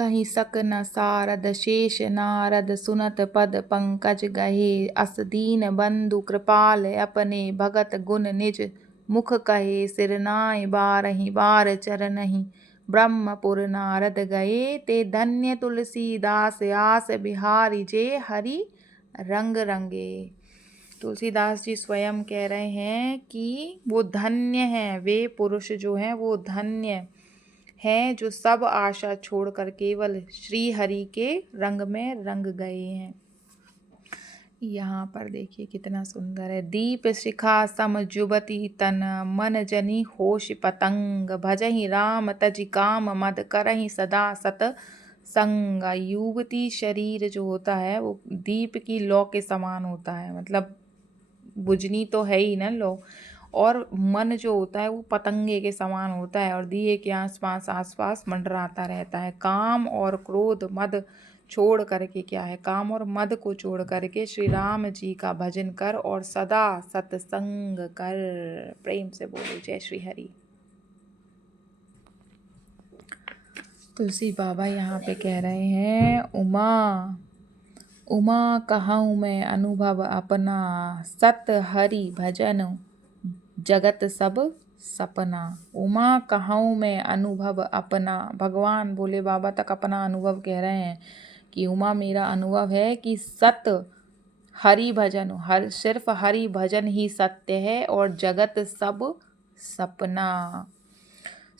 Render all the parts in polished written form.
कहि सक न सारद शेष नारद सुनत पद पंकज गहे अस दीन बंधु कृपाल अपने भगत गुण निज मुख कहे सिरनाय बारहि बार चरनहि ब्रह्मपुर नारद गए ते धन्य तुलसीदास आस बिहारी जे हरि रंग रंगे। तुलसीदास जी स्वयं कह रहे हैं कि वो धन्य हैं, वे पुरुष जो हैं वो धन्य हैं जो सब आशा छोड़कर केवल श्री हरि के रंग में रंग गए हैं। यहाँ पर देखिए कितना सुंदर है। दीप शिखा सम जुबती तन मन जनी होश पतंग भजहि राम तजि काम मद करहि सदा सत संग। युवती शरीर जो होता है वो दीप की लौ के समान होता है, मतलब बुझनी तो है ही ना लौ, और मन जो होता है वो पतंगे के समान होता है और दिए के आसपास मंडराता रहता है। काम और क्रोध मद छोड़ करके क्या है, काम और मद को छोड़ करके श्री राम जी का भजन कर और सदा सत्संग कर। प्रेम से बोलो जय श्री हरि। तुलसी बाबा यहाँ पे कह रहे हैं उमा उमा कहूँ मैं अनुभव अपना सत हरि भजन जगत सब सपना। उमा कहूँ मैं अनुभव अपना, भगवान भोले बाबा तक अपना अनुभव कह रहे हैं कि उमा मेरा अनुभव है कि सत हरि भजन, सिर्फ हरि भजन ही सत्य है और जगत सब सपना।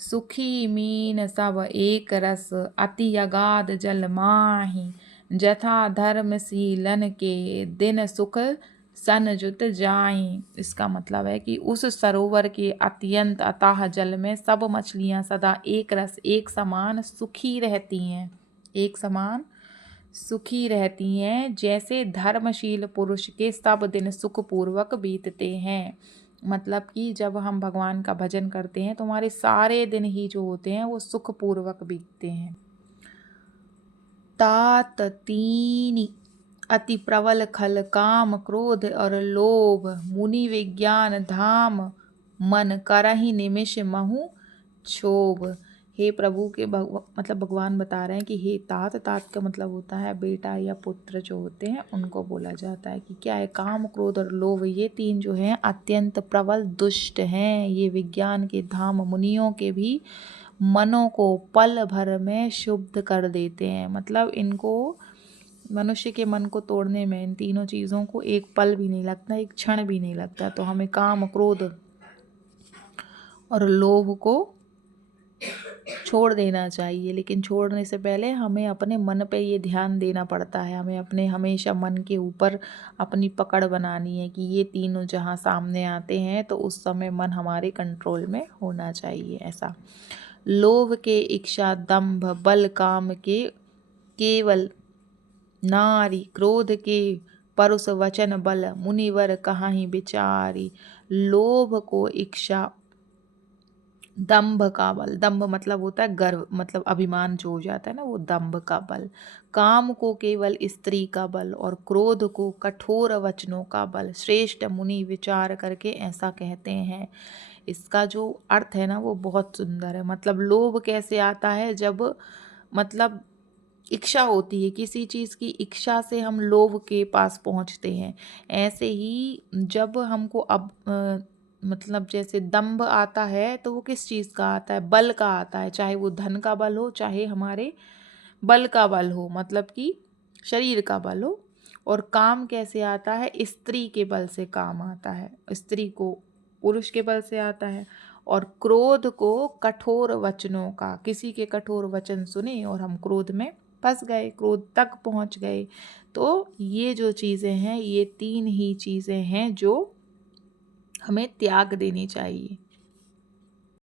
सुखी मीन सब एक रस अति अगाध जल माही जथा धर्मशीलन के दिन सुख सनजुत जाई। इसका मतलब है कि उस सरोवर के अत्यंत अथाह जल में सब मछलियां सदा एक रस एक समान सुखी रहती हैं, एक समान सुखी रहती हैं, जैसे धर्मशील पुरुष के सब दिन सुखपूर्वक बीतते हैं। मतलब कि जब हम भगवान का भजन करते हैं तो हमारे सारे दिन ही जो होते हैं वो सुखपूर्वक बीतते हैं। तात तीन अति प्रबल खल काम क्रोध और लोभ मुनि विज्ञान धाम मन करहि निमिष महु क्षोभ। हे प्रभु के मतलब भगवान बता रहे हैं कि हे तात, तात का मतलब होता है बेटा या पुत्र जो होते हैं उनको बोला जाता है कि क्या है, काम क्रोध और लोभ, ये तीन जो हैं अत्यंत प्रबल दुष्ट हैं। ये विज्ञान के धाम मुनियों के भी मनों को पल भर में शुद्ध कर देते हैं। मतलब इनको मनुष्य के मन को तोड़ने में इन तीनों चीज़ों को एक पल भी नहीं लगता, एक क्षण भी नहीं लगता। तो हमें काम क्रोध और लोभ को छोड़ देना चाहिए, लेकिन छोड़ने से पहले हमें अपने मन पे ये ध्यान देना पड़ता है। हमें अपने हमेशा मन के ऊपर अपनी पकड़ बनानी है कि ये तीनों जहाँ सामने आते हैं तो उस समय मन हमारे कंट्रोल में होना चाहिए। ऐसा लोभ के इच्छा दंभ बल काम के केवल नारी क्रोध के परुष वचन बल मुनिवर कहाही बिचारी। लोभ को इच्छा, दंभ का बल, दंभ मतलब होता है गर्व, मतलब अभिमान जो हो जाता है ना, वो दंभ का बल। काम को केवल स्त्री का बल और क्रोध को कठोर वचनों का बल। श्रेष्ठ मुनि विचार करके ऐसा कहते हैं। इसका जो अर्थ है ना वो बहुत सुंदर है। मतलब लोभ कैसे आता है, जब मतलब इच्छा होती है किसी चीज़ की, इच्छा से हम लोभ के पास पहुंचते हैं। ऐसे ही जब हमको मतलब जैसे दंभ आता है तो वो किस चीज़ का आता है, बल का आता है, चाहे वो धन का बल हो चाहे हमारे बल का बल हो, मतलब कि शरीर का बल हो। और काम कैसे आता है, स्त्री के बल से काम आता है, स्त्री को पुरुष के बल से आता है। और क्रोध को कठोर वचनों का, किसी के कठोर वचन सुने और हम क्रोध में फंस गए, क्रोध तक पहुंच गए। तो ये जो चीज़ें हैं, ये तीन ही चीज़ें हैं जो हमें त्याग देनी चाहिए।